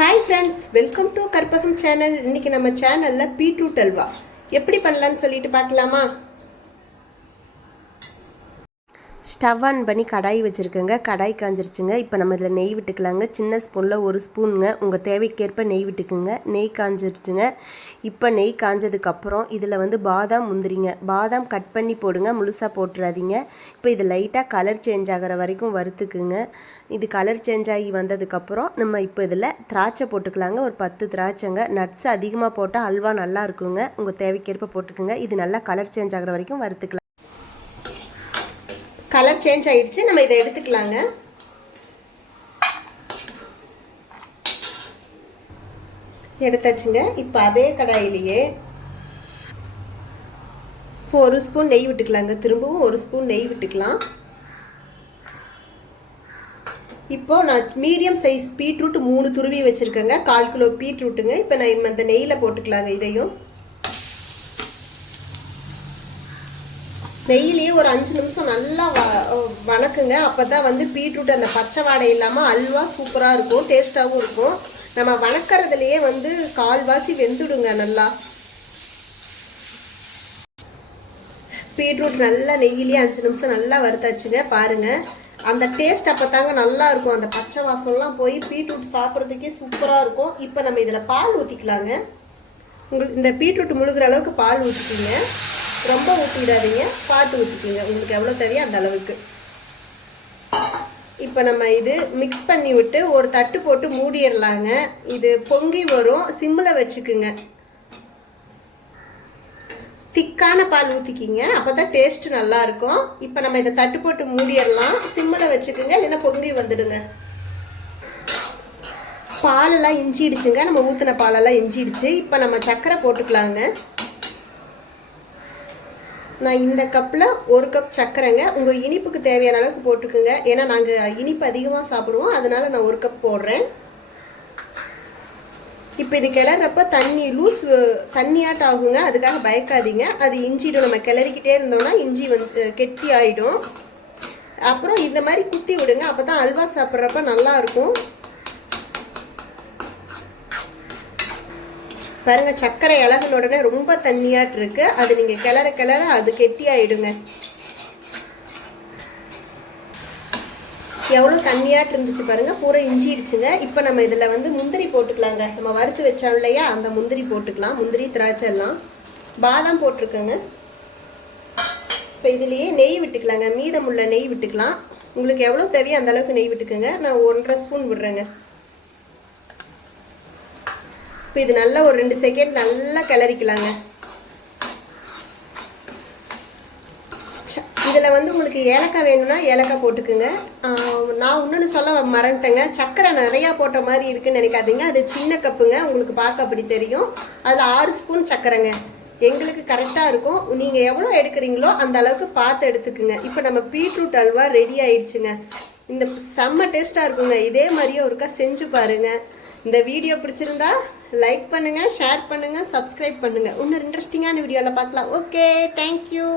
Hi friends, welcome to Karpagam channel. இன்றைக்கி நம்ம சேனலில் பீட்ரூட் அல்வா எப்படி பண்ணலான்னு சொல்லிட்டு பார்க்கலாமா? ஸ்டவ் ஆன் பண்ணி கடாய் வச்சுருக்கேங்க. கடாய் காஞ்சிருச்சுங்க. இப்போ நம்ம இதில் நெய் விட்டுக்கலாங்க. சின்ன ஸ்பூனில் 1 ஸ்பூனுங்க. உங்கள் தேவைக்கேற்ப நெய் விட்டுக்குங்க. நெய் காஞ்சிருச்சுங்க. இப்போ நெய் காஞ்சதுக்கப்புறம் இதில் பாதாம் முந்திரிங்க. பாதாம் கட் பண்ணி போடுங்க, முழுசாக போட்டுறாதீங்க. இப்போ இது லைட்டாக கலர் சேஞ்ச் ஆகிற வரைக்கும் வறுத்துக்குங்க. இது கலர் சேஞ்ச் ஆகி வந்ததுக்கப்புறம் நம்ம இப்போ இதில் திராட்சை போட்டுக்கலாங்க. ஒரு 10 திராட்சைங்க. நட்ஸ் அதிகமாக போட்டால் அல்வா நல்லா இருக்குங்க. உங்கள் தேவைக்கேற்ப போட்டுக்குங்க. இது நல்லா கலர் சேஞ்ச் ஆகிற வரைக்கும் வறுத்துக்கலாம். கலர் சேஞ்ச் ஆயிடுச்சு. நம்ம இதை எடுத்துக்கலாங்க. எடுத்தாச்சுங்க. இப்போ அதே கடாயிலேயே 1 ஸ்பூன் நெய் விட்டுக்கலாங்க. திரும்பவும் 1 ஸ்பூன் நெய் விட்டுக்கலாம். இப்போ நான் மீடியம் சைஸ் பீட்ரூட் 3 துருவி வச்சுருக்கேங்க. 1/4 கிலோ பீட்ரூட்டுங்க. இப்போ நான் இந்த நெய்யில் போட்டுக்கலாங்க. இதையும் நெய்யிலேயே ஒரு 5 நிமிஷம் நல்லா வணக்குங்க. அப்போ தான் பீட்ரூட் அந்த பச்சை வாடை இல்லாமல் அல்வா சூப்பராக இருக்கும், டேஸ்ட்டாகவும் இருக்கும். நம்ம வணக்கிறதுலையே கால்வாசி வெந்துடுங்க. நல்லா பீட்ரூட் நல்லா நெய்யிலேயே 5 நிமிஷம் நல்லா வறுத்தாச்சுங்க. பாருங்கள், அந்த டேஸ்ட் அப்போ தாங்க நல்லா இருக்கும். அந்த பச்சை வாசம்லாம் போய் பீட்ரூட் சாப்பிட்றதுக்கே சூப்பராக இருக்கும். இப்போ நம்ம இதில் பால் ஊற்றிக்கலாங்க. உங்களுக்கு இந்த பீட்ரூட் முழுகிற அளவுக்கு பால் ஊற்றிக்கிங்க. ரொம்ப ஊற்றிடாதீங்க, பார்த்து ஊற்றிக்கிங்க. உங்களுக்கு எவ்வளோ தேவையோ அந்த அளவுக்கு. இப்போ நம்ம இது மிக்ஸ் பண்ணி விட்டு ஒரு தட்டு போட்டு மூடிடலாங்க. இது பொங்கி வரும், சிம்மில் வச்சுக்குங்க. திக்கான பால் ஊற்றிக்கிங்க, அப்போ தான் டேஸ்ட்டு நல்லாயிருக்கும். இப்போ நம்ம இதை தட்டு போட்டு மூடிடலாம். சிம்மில் வச்சுக்குங்க, இல்லைன்னா பொங்கி வந்துடுங்க. பாலெல்லாம் இஞ்சிடுச்சுங்க. நம்ம ஊற்றின பாலெல்லாம் இஞ்சிடுச்சு. இப்போ நம்ம சர்க்கரை போட்டுக்கலாங்க. நான் இந்த கப்பில் 1 கப் சர்க்கரைங்க. உங்கள் இனிப்புக்கு தேவையான அளவுக்கு போட்டுக்குங்க. ஏன்னா நாங்கள் இனிப்பு அதிகமாக சாப்பிடுவோம், அதனால் நான் 1 கப் போடுறேன். இப்போ இது கிளறப்போ தண்ணியாட்டம் ஆகுங்க. அதுக்காக பயக்காதீங்க. அது இஞ்சிடும். நம்ம கிளறிக்கிட்டே இருந்தோம்னா இஞ்சி கெட்டி ஆகிடும். அப்புறம் இந்த மாதிரி குத்தி விடுங்க. அப்போ தான் அல்வா சாப்பிட்றப்ப நல்லாயிருக்கும். பாருங்க, சர்க்கரை இலகுன உடனே ரொம்ப தண்ணியாட்டு இருக்கு. அது நீங்க கிளற கிளற அது கெட்டி ஆயிடுங்க. எவ்வளோ தண்ணியாட்டு இருந்துச்சு பாருங்க, பூரா இஞ்சிடுச்சுங்க. இப்போ நம்ம இதில் முந்திரி போட்டுக்கலாங்க. நம்ம வறுத்து வச்சோம் இல்லையா, அந்த முந்திரி போட்டுக்கலாம். முந்திரி திராட்சை எல்லாம், பாதாம் போட்டிருக்கோங்க. இப்போ இதுலேயே நெய் விட்டுக்கலாங்க. மீதமுள்ள நெய் விட்டுக்கலாம். உங்களுக்கு எவ்வளோ தேவையோ அந்த அளவுக்கு நெய் விட்டுக்குங்க. நான் 1.5 ஸ்பூன் விடுறேங்க. இப்போ இது நல்லா ஒரு 2 செகண்ட் நல்லா கிளறிக்கலாங்க. இதில் உங்களுக்கு ஏலக்காய் வேணும்னா ஏலக்காய் போட்டுக்குங்க. நான் இன்னொன்று சொல்ல மறந்துட்டேங்க. சர்க்கரை நிறையா போட்ட மாதிரி இருக்குன்னு நினைக்காதீங்க. அது சின்ன கப்புங்க, உங்களுக்கு பார்க்க அப்படி தெரியும். அதில் 6 ஸ்பூன் சர்க்கரைங்க. எங்களுக்கு கரெக்டாக இருக்கும். நீங்கள் எவ்வளோ எடுக்கிறீங்களோ அந்த அளவுக்கு பார்த்து எடுத்துக்குங்க. இப்போ நம்ம பீட்ரூட் அல்வா ரெடி ஆயிடுச்சுங்க. இந்த செம்ம டேஸ்ட்டாக இருக்குங்க. இதே மாதிரியே ஒருக்கா செஞ்சு பாருங்கள். இந்த வீடியோ பிடிச்சிருந்தா லைக் பண்ணுங்கள், ஷேர் பண்ணுங்கள், சப்ஸ்கிரைப் பண்ணுங்கள். இன்னொரு இன்ட்ரெஸ்டிங்கான வீடியோவில் பார்க்கலாம். Okay, thank you.